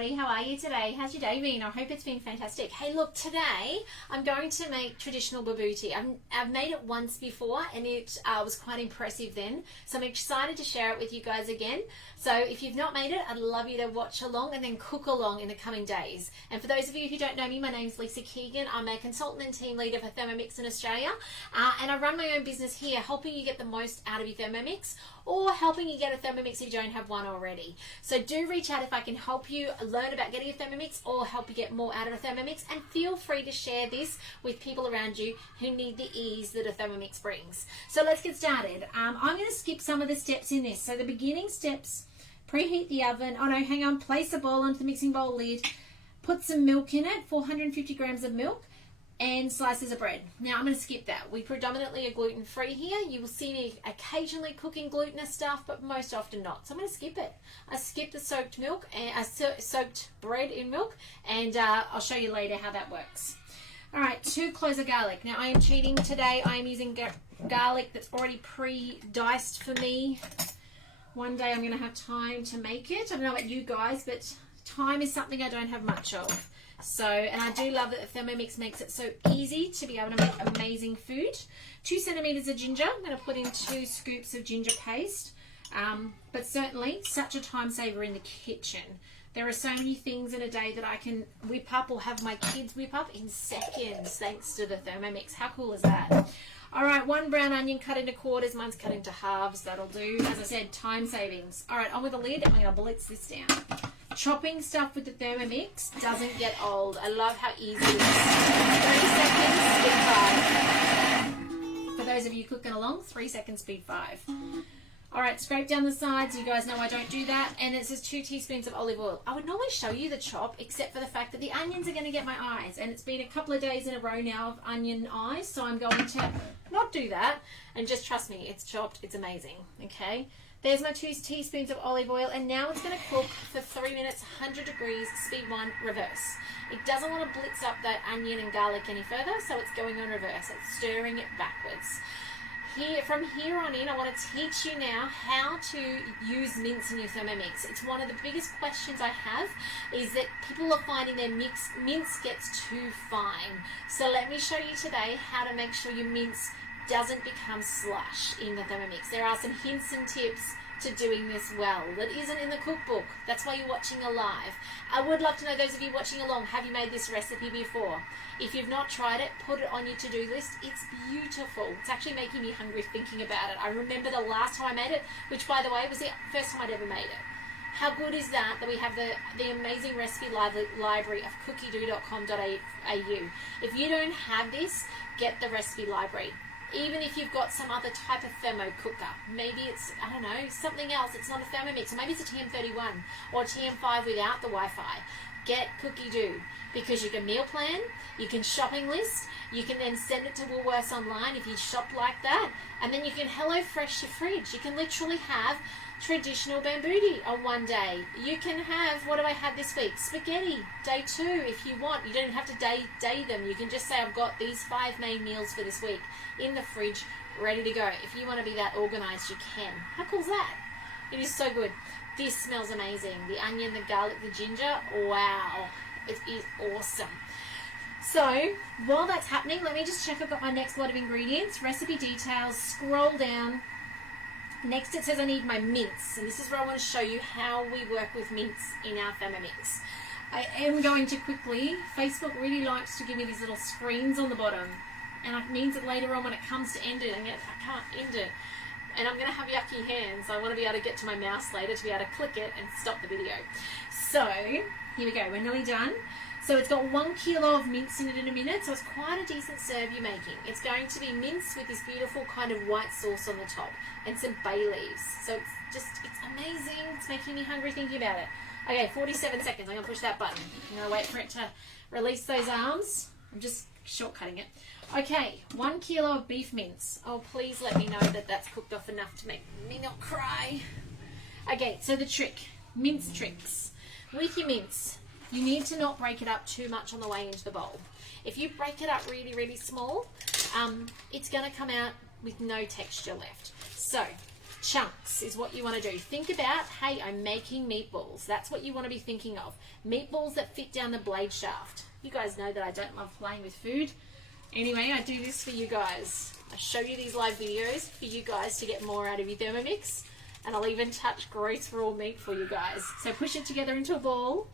How are you today? How's your day been? I hope it's been fantastic. Hey, look, today I'm going to make traditional bobotie. I've made it once before and it was quite impressive then. So I'm excited to share it with you guys again. So if you've not made it, I'd love you to watch along and then cook along in the coming days. And for those of you who don't know me, my name's Lisa Keegan. I'm a consultant and team leader for Thermomix in Australia. And I run my own business here, helping you get the most out of your Thermomix or helping you get a Thermomix if you don't have one already. So do reach out if I can help you learn about getting a Thermomix or help you get more out of a Thermomix, and feel free to share this with people around you who need the ease that a Thermomix brings. So let's get started. I'm going to skip some of the steps in this. So the beginning steps: preheat the oven. Oh no, hang on. Place a bowl onto the mixing bowl lid. Put some milk in it, 450 grams of milk, and slices of bread. Now I'm going to skip that. We predominantly are gluten-free here. You will see me occasionally cooking glutinous stuff, but most often not. So I'm going to skip it. I skip the soaked milk and soaked bread in milk, and I'll show you later how that works. All right, 2 cloves of garlic. Now I am cheating today. I am using garlic that's already pre-diced for me. One day I'm going to have time to make it. I don't know about you guys, but time is something I don't have much of. So, and I do love that the Thermomix makes it so easy to be able to make amazing food. 2 centimeters of ginger. I'm going to put in 2 scoops of ginger paste. But certainly such a time saver in the kitchen. There are so many things in a day that I can whip up or have my kids whip up in seconds thanks to the Thermomix. How cool is that? All right, 1 brown onion cut into quarters. Mine's cut into halves. That'll do. As I said, time savings. All right, on with the lid, and we're going to blitz this down. Chopping stuff with the Thermomix doesn't get old. I love how easy it is. 30 seconds, speed 5. For those of you cooking along, 3 seconds, speed 5. All right, scrape down the sides. You guys know I don't do that. And it says 2 teaspoons of olive oil. I would normally show you the chop, except for the fact that the onions are going to get my eyes. And it's been a couple of days in a row now of onion eyes, so I'm going to not do that. And just trust me, it's chopped. It's amazing, okay? There's my 2 teaspoons of olive oil, and now it's going to cook for 3 minutes, 100 degrees, speed 1, reverse. It doesn't want to blitz up that onion and garlic any further, so it's going on reverse. It's stirring it backwards. From here on in, I want to teach you now how to use mince in your Thermomix. It's one of the biggest questions I have, is that people are finding their mince gets too fine. So let me show you today how to make sure your mince doesn't become slush in the Thermomix. There are some hints and tips to doing this well that isn't in the cookbook. That's why you're watching alive. I would love to know, those of you watching along, have you made this recipe before? If you've not tried it, put it on your to-do list. It's beautiful. It's actually making me hungry thinking about it. I remember the last time I made it, which by the way was the first time I'd ever made it. How good is that we have the amazing recipe library of cookiedoo.com.au. If you don't have this, get the recipe library. Even if you've got some other type of thermo cooker, maybe it's, I don't know, something else, it's not a Thermomix, or maybe it's a TM31 or TM5 without the Wi-Fi, get Cookiedoo, because you can meal plan, you can shopping list, you can then send it to Woolworths online if you shop like that, and then you can HelloFresh your fridge. You can literally have traditional bobotie on one day. You can have, what have I had this week? Spaghetti, day 2 if you want. You don't have to day them. You can just say, I've got these 5 main meals for this week in the fridge, ready to go. If you want to be that organized, you can. How cool is that? It is so good. This smells amazing. The onion, the garlic, the ginger, wow. It is awesome. So while that's happening, let me just check I've got my next lot of ingredients. Recipe details, scroll down. Next it says I need my mince, and this is where I want to show you how we work with mince in our Thermomix. I am going to quickly, Facebook really likes to give me these little screens on the bottom, and it means that later on when it comes to end it, I can't end it, and I'm going to have yucky hands, so I want to be able to get to my mouse later to be able to click it and stop the video. So here we go, we're nearly done. So it's got 1 kilo of mince in it in a minute, so it's quite a decent serve you're making. It's going to be mince with this beautiful kind of white sauce on the top and some bay leaves. So it's amazing. It's making me hungry thinking about it. Okay, 47 seconds. I'm going to push that button. I'm going to wait for it to release those arms. I'm just shortcutting it. Okay, 1 kilo of beef mince. Oh, please let me know that that's cooked off enough to make me not cry. Okay, so the trick, mince tricks. With your mince, you need to not break it up too much on the way into the bowl. If you break it up really, really small, it's going to come out with no texture left. So chunks is what you want to do. Think about, hey, I'm making meatballs. That's what you want to be thinking of. Meatballs that fit down the blade shaft. You guys know that I don't love playing with food. Anyway, I do this for you guys. I show you these live videos for you guys to get more out of your Thermomix. And I'll even touch gross raw meat for you guys. So push it together into a ball.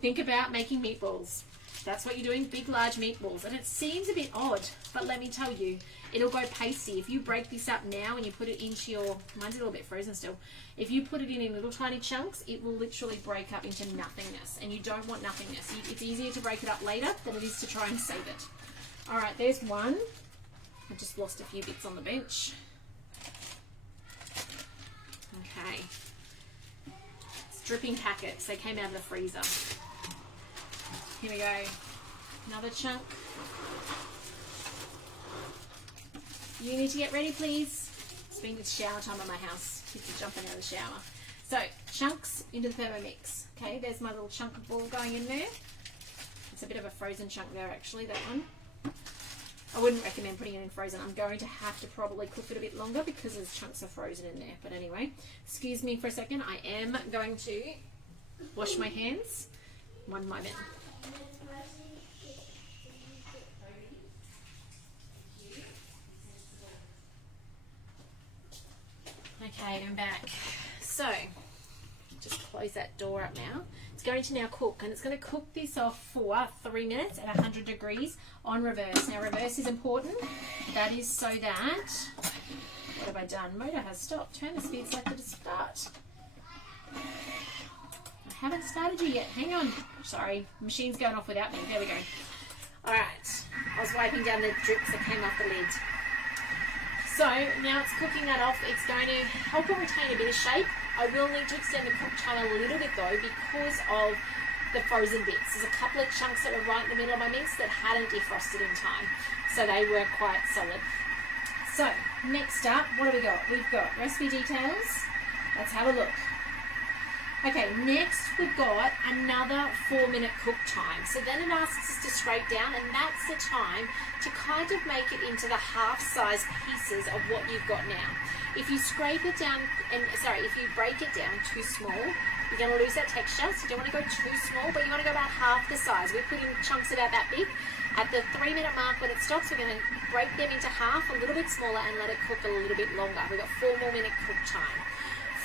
Think about making meatballs. That's what you're doing, big, large meatballs. And it seems a bit odd, but let me tell you, it'll go pasty. If you break this up now and you put it into your, mine's a little bit frozen still. If you put it in little tiny chunks, it will literally break up into nothingness. And you don't want nothingness. It's easier to break it up later than it is to try and save it. All right, there's one. I just lost a few bits on the bench. Okay. It's dripping packets. They came out of the freezer. Here we go. Another chunk. You need to get ready, please. It's shower time at my house. Kids are jumping out of the shower. So, chunks into the Thermomix. Okay, there's my little chunk of ball going in there. It's a bit of a frozen chunk there, actually, that one. I wouldn't recommend putting it in frozen. I'm going to have to probably cook it a bit longer because there's chunks are frozen in there. But anyway, excuse me for a second. I am going to wash my hands. One moment. Okay, I'm back. So, just close that door up now. It's going to now cook, and it's going to cook this off for 3 minutes at 100 degrees on reverse. Now, reverse is important. That is so that, what have I done? Motor has stopped. Turn the speed selector to start. I haven't started you yet. Hang on. Sorry, machine's going off without me. There we go. All right. I was wiping down the drips that came off the lid. So now it's cooking that off. It's going to help it retain a bit of shape. I will need to extend the cook time a little bit though because of the frozen bits. There's a couple of chunks that were right in the middle of my mix that hadn't defrosted in time. So they were quite solid. So next up, what do we got? We've got recipe details. Let's have a look. Okay, next we've got another 4-minute cook time. So then it asks us to scrape down, and that's the time to kind of make it into the half-size pieces of what you've got now. If you scrape it down, if you break it down too small, you're going to lose that texture. So you don't want to go too small, but you want to go about half the size. We're putting chunks about that big. At the 3-minute mark when it stops, we're going to break them into half, a little bit smaller, and let it cook a little bit longer. We've got 4 more minute cook time.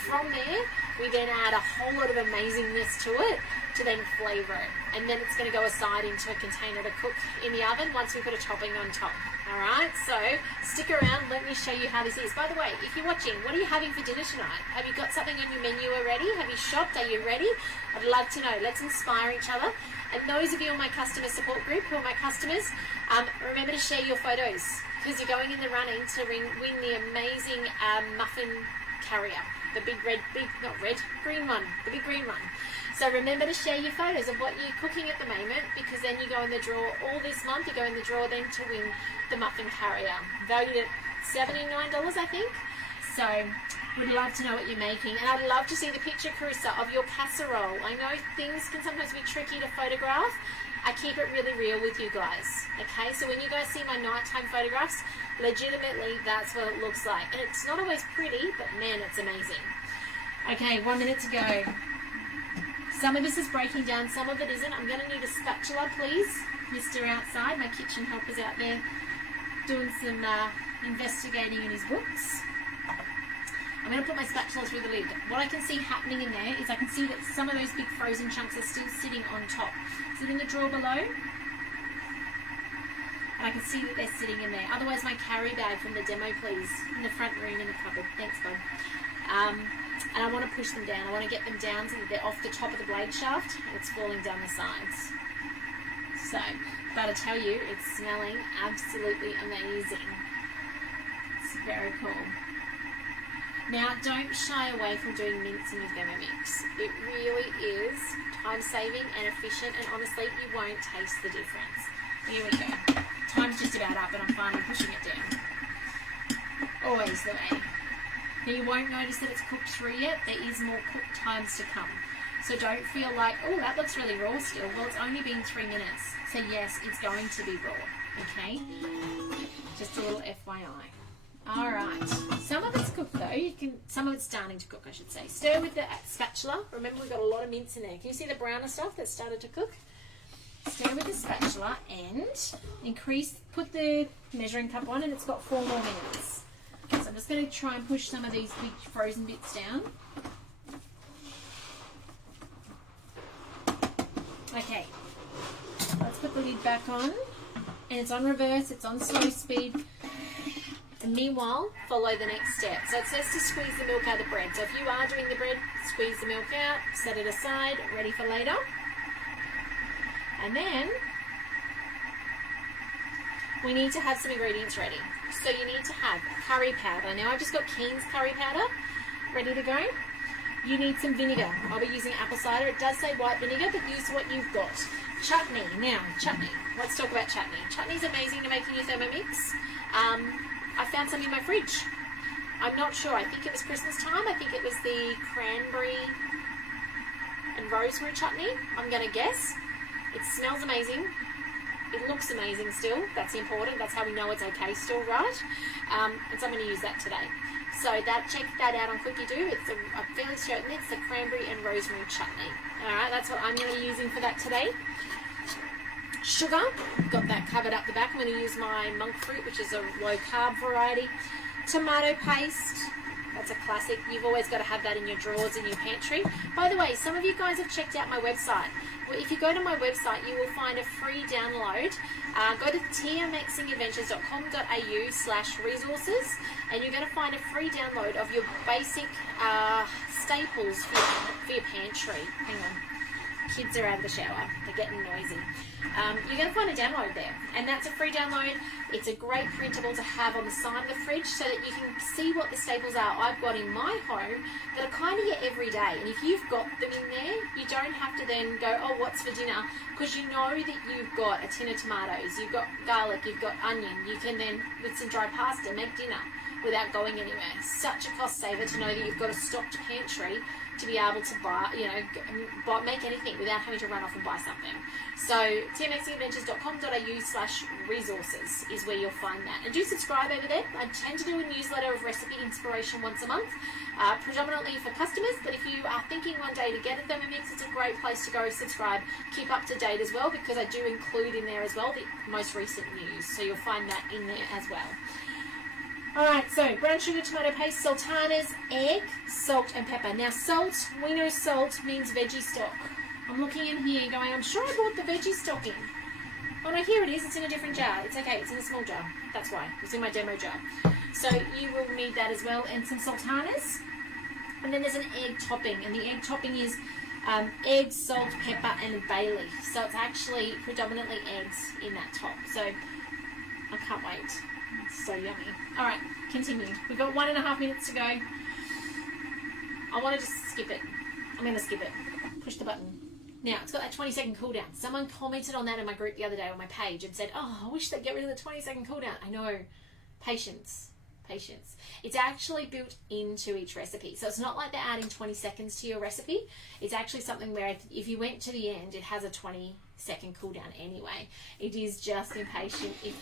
From there, we then add a whole lot of amazingness to it to then flavour it. And then it's going to go aside into a container to cook in the oven once we put a topping on top. Alright, so stick around, let me show you how this is. By the way, if you're watching, what are you having for dinner tonight? Have you got something on your menu already? Have you shopped? Are you ready? I'd love to know. Let's inspire each other. And those of you in my customer support group who are my customers, remember to share your photos because you're going in the running to win the amazing muffin carrier. The big green one. The big green one. So remember to share your photos of what you're cooking at the moment because then you go in the draw all this month. You go in the draw then to win the muffin carrier. Valued at $79, I think. So would love to know what you're making. And I'd love to see the picture, Carissa, of your casserole. I know things can sometimes be tricky to photograph. I keep it really real with you guys. Okay, so when you guys see my nighttime photographs, legitimately that's what it looks like. And it's not always pretty, but man, it's amazing. Okay, 1 minute to go. Some of this is breaking down, some of it isn't. I'm going to need a spatula, please. Mr. Outside, my kitchen helper's out there doing some investigating in his books. I'm going to put my spatula through the lid. What I can see happening in there is I can see that some of those big frozen chunks are still sitting on top. Is it in the drawer below? And I can see that they're sitting in there. Otherwise, my carry bag from the demo, please. In the front room in the cupboard. Thanks, bud. And I want to push them down. I want to get them down so that they're off the top of the blade shaft and it's falling down the sides. So, but I tell you, it's smelling absolutely amazing. It's very cool. Now, don't shy away from doing mince in your Thermomix. It really is time-saving and efficient, and honestly, you won't taste the difference. Here we go. Time's just about up, and I'm finally pushing it down. Always the way. Now, you won't notice that it's cooked through yet. There is more cook times to come. So don't feel like, oh, that looks really raw still. Well, it's only been 3 minutes. So yes, it's going to be raw, okay? Just a little FYI. All right. Some of it's cooked though. Some of it's starting to cook, I should say. Stir with the spatula. Remember, we've got a lot of mince in there. Can you see the browner stuff that started to cook? Stir with the spatula and put the measuring cup on, and it's got 4 more minutes. So I'm just going to try and push some of these big frozen bits down. Okay. Let's put the lid back on. And it's on reverse, it's on slow speed. And meanwhile, follow the next step. So it says to squeeze the milk out of the bread. So if you are doing the bread, squeeze the milk out, set it aside, ready for later. And then we need to have some ingredients ready. So you need to have curry powder. Now I've just got Keen's curry powder ready to go. You need some vinegar. I'll be using apple cider. It does say white vinegar, but use what you've got. Chutney. Now, chutney. Let's talk about chutney. Chutney's amazing to make in your Thermomix. I found some in my fridge. I'm not sure. I think it was Christmas time. I think it was the cranberry and rosemary chutney, I'm going to guess. It smells amazing. It looks amazing still. That's important. That's how we know it's okay still, right? And so I'm going to use that today. So check that out on Cookie Do. I'm fairly certain it's the cranberry and rosemary chutney. Alright, that's what I'm going to be using for that today. Sugar, got that covered up the back. I'm going to use my monk fruit, which is a low carb variety. Tomato paste, that's a classic. You've always got to have that in your drawers in your pantry. By the way, some of you guys have checked out my website. If you go to my website, you will find a free download. Go to tiamazingadventures.com.au/resources, and you're going to find a free download of your basic staples for your pantry. Hang on. Kids are out of the shower. They're getting noisy. You're going to find a download there, and that's a free download. It's a great printable to have on the side of the fridge so that you can see what the staples are I've got in my home that are kind of your everyday. And if you've got them in there, you don't have to then go, oh, what's for dinner? Because you know that you've got a tin of tomatoes, you've got garlic, you've got onion. You can then, with some dry pasta, make dinner without going anywhere. Such a cost saver to know that you've got a stocked pantry to be able to buy, make anything without having to run off and buy something. So tiamazingadventures.com.au/resources is where you'll find that. And do subscribe over there. I tend to do a newsletter of recipe inspiration once a month, predominantly for customers, but if you are thinking one day to get a Thermomix, it's a great place to go subscribe. Keep up to date as well, because I do include in there as well the most recent news. So you'll find that in there as well. Alright, so brown sugar, tomato paste, sultanas, egg, salt and pepper. Now salt, we know salt means veggie stock. I'm looking in here going, I'm sure I bought the veggie stock in. Oh no, here it is, it's in a different jar. It's okay, it's in a small jar. That's why, it's in my demo jar. So you will need that as well, and some sultanas. And then there's an egg topping, and the egg topping is egg, salt, pepper and bay leaf. So it's actually predominantly eggs in that top. So I can't wait. It's so yummy. Alright, continue. We've got 1.5 minutes to go. I want to just skip it. I'm going to skip it. Push the button. Now, it's got that 20-second cooldown. Someone commented on that in my group the other day on my page and said, oh, I wish they'd get rid of the 20-second cooldown. I know. Patience. Patience. It's actually built into each recipe. So it's not like they're adding 20 seconds to your recipe. It's actually something where if you went to the end, it has a 20-second cooldown anyway. It is just impatient. It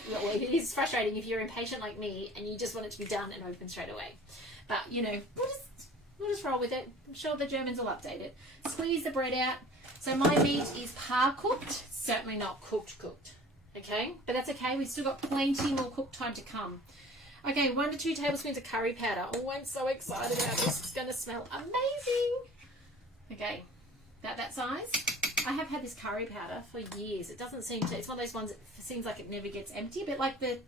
is frustrating if you're impatient like me and you just want it to be done and open straight away. But, we'll just roll with it. I'm sure the Germans will update it. Squeeze the bread out. So my meat is par-cooked. Certainly not cooked. Okay? But that's okay. We've still got plenty more cook time to come. Okay, 1 to 2 tablespoons of curry powder. Oh, I'm so excited about this. It's going to smell amazing. Okay, about that size. I have had this curry powder for years. It doesn't seem to, it's one of those ones that seems like it never gets empty, a bit like the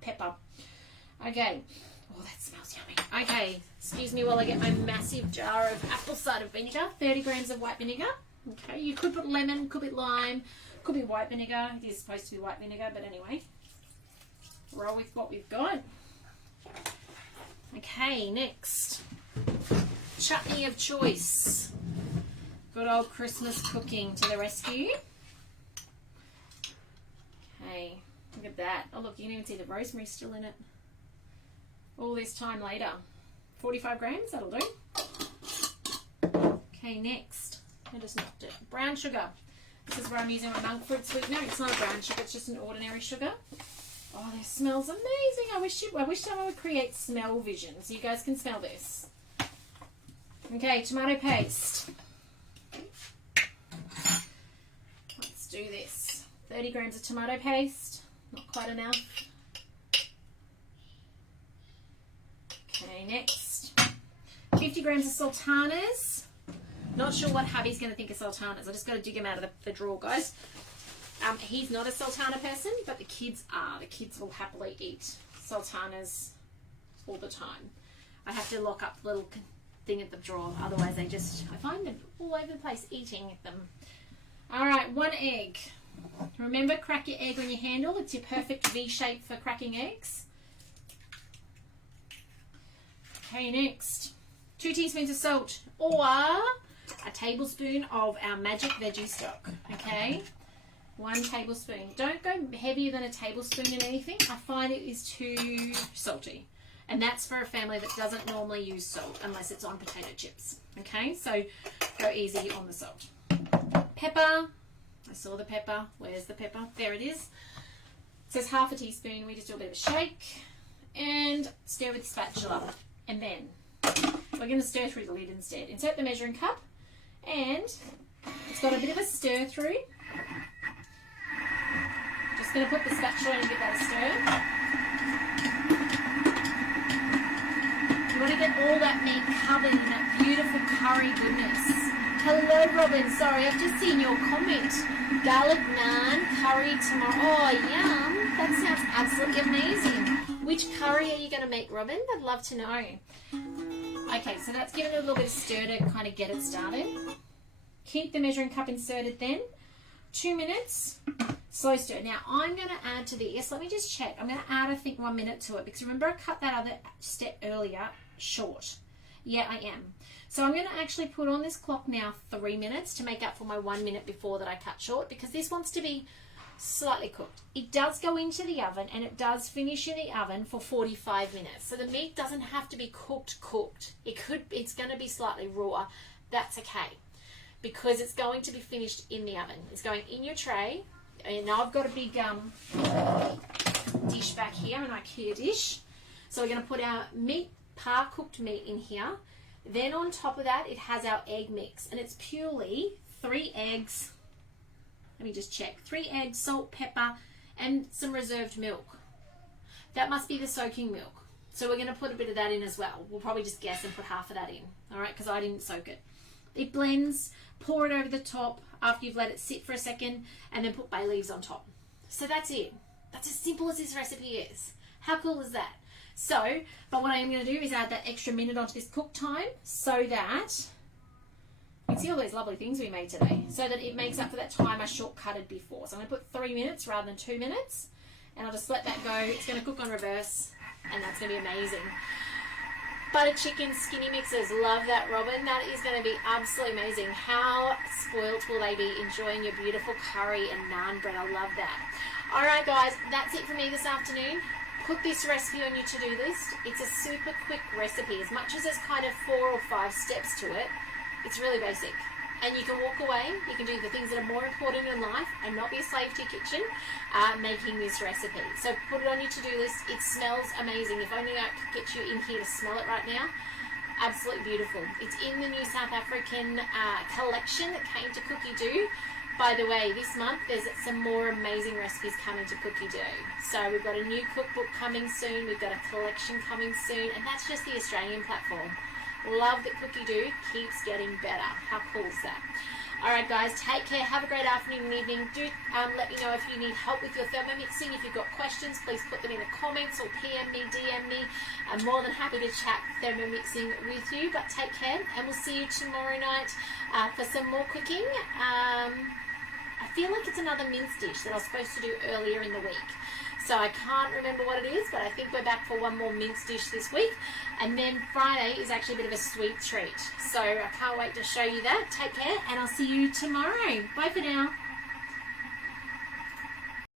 pepper. Okay. Oh, that smells yummy. Okay, excuse me while I get my massive jar of apple cider vinegar. 30 grams of white vinegar. Okay, you could put lemon, could be lime, could be white vinegar. It is supposed to be white vinegar, but anyway. Roll with what we've got. Okay, next. Chutney of choice. Good old Christmas cooking to the rescue. Okay, look at that. Oh look, you can even see the rosemary still in it. All this time later. 45 grams, that'll do. Okay, next. I just knocked it. Brown sugar. This is where I'm using my monk fruit sweetener. It's not a brown sugar, it's just an ordinary sugar. Oh, this smells amazing. I wish someone would create smell vision so you guys can smell this. Okay, tomato paste. Let's do this. 30 grams of tomato paste. Not quite enough. Okay, next. 50 grams of sultanas. Not sure what hubby's going to think of sultanas. I just got to dig him out of the drawer, guys. He's not a sultana person, but the kids are. The kids will happily eat sultanas all the time. I have to lock up the little thing at the drawer, otherwise I find them all over the place eating them. All right, 1 egg. Remember, crack your egg on your handle. It's your perfect V shape for cracking eggs. Okay, next. 2 teaspoons of salt, or a tablespoon of our magic veggie stock. Okay, 1 tablespoon. Don't go heavier than a tablespoon in anything. I find it is too salty. And that's for a family that doesn't normally use salt unless it's on potato chips. Okay, so go easy on the salt. Pepper. I saw the pepper. Where's the pepper? There it is. It says half a teaspoon. We just do a bit of a shake and stir with the spatula. And then we're going to stir through the lid instead. Insert the measuring cup and it's got a bit of a stir through. Just going to put the spatula in and give that a stir. You want to get all that meat covered in that beautiful curry goodness. Hello, Robin. Sorry, I've just seen your comment. Garlic naan, curry tomorrow. Oh, yum. That sounds absolutely amazing. Which curry are you going to make, Robin? I'd love to know. Okay, so that's given it a little bit of stir to kind of get it started. Keep the measuring cup inserted then. 2 minutes. Slow stir. Now, I'm going to add to this. Let me just check. I'm going to add, I think, 1 minute to it because remember I cut that other step earlier short. Yeah, I am. So I'm going to actually put on this clock now 3 minutes to make up for my 1 minute before that I cut short because this wants to be slightly cooked. It does go into the oven and it does finish in the oven for 45 minutes. So the meat doesn't have to be cooked. It's going to be slightly raw. That's okay because it's going to be finished in the oven. It's going in your tray. And now I've got a big dish back here, an IKEA dish. So we're going to put our par-cooked meat in here. Then on top of that, it has our egg mix. And it's purely 3 eggs. Let me just check. 3 eggs, salt, pepper, and some reserved milk. That must be the soaking milk. So we're going to put a bit of that in as well. We'll probably just guess and put half of that in. All right, because I didn't soak it. It blends. Pour it over the top after you've let it sit for a second, and then put bay leaves on top. So that's it. That's as simple as this recipe is. How cool is that? So, but what I am going to do is add that extra minute onto this cook time so that you can see all those lovely things we made today, so that it makes up for that time I shortcutted before. So I'm going to put 3 minutes rather than 2 minutes, and I'll just let that go. It's going to cook on reverse, and that's going to be amazing. Butter chicken skinny mixers. Love that, Robin. That is going to be absolutely amazing. How spoilt will they be enjoying your beautiful curry and naan bread? I love that. All right, guys, that's it for me this afternoon. Put this recipe on your to-do list. It's a super quick recipe. As much as there's kind of 4 or 5 steps to it, it's really basic. And you can walk away. You can do the things that are more important in life and not be a slave to your kitchen making this recipe. So put it on your to-do list. It smells amazing. If only I could get you in here to smell it right now. Absolutely beautiful. It's in the new South African collection that came to Cookie Do. By the way, this month there's some more amazing recipes coming to Cookie Do. So we've got a new cookbook coming soon. We've got a collection coming soon. And that's just the Australian platform. Love that Cookie Do keeps getting better. How cool is that? All right, guys, take care. Have a great afternoon and evening. Do let me know if you need help with your thermomixing. If you've got questions, please put them in the comments or PM me, DM me. I'm more than happy to chat thermomixing with you. But take care, and we'll see you tomorrow night for some more cooking. I feel like it's another mince dish that I was supposed to do earlier in the week. So I can't remember what it is, but I think we're back for one more mince dish this week. And then Friday is actually a bit of a sweet treat. So I can't wait to show you that. Take care, and I'll see you tomorrow. Bye for now.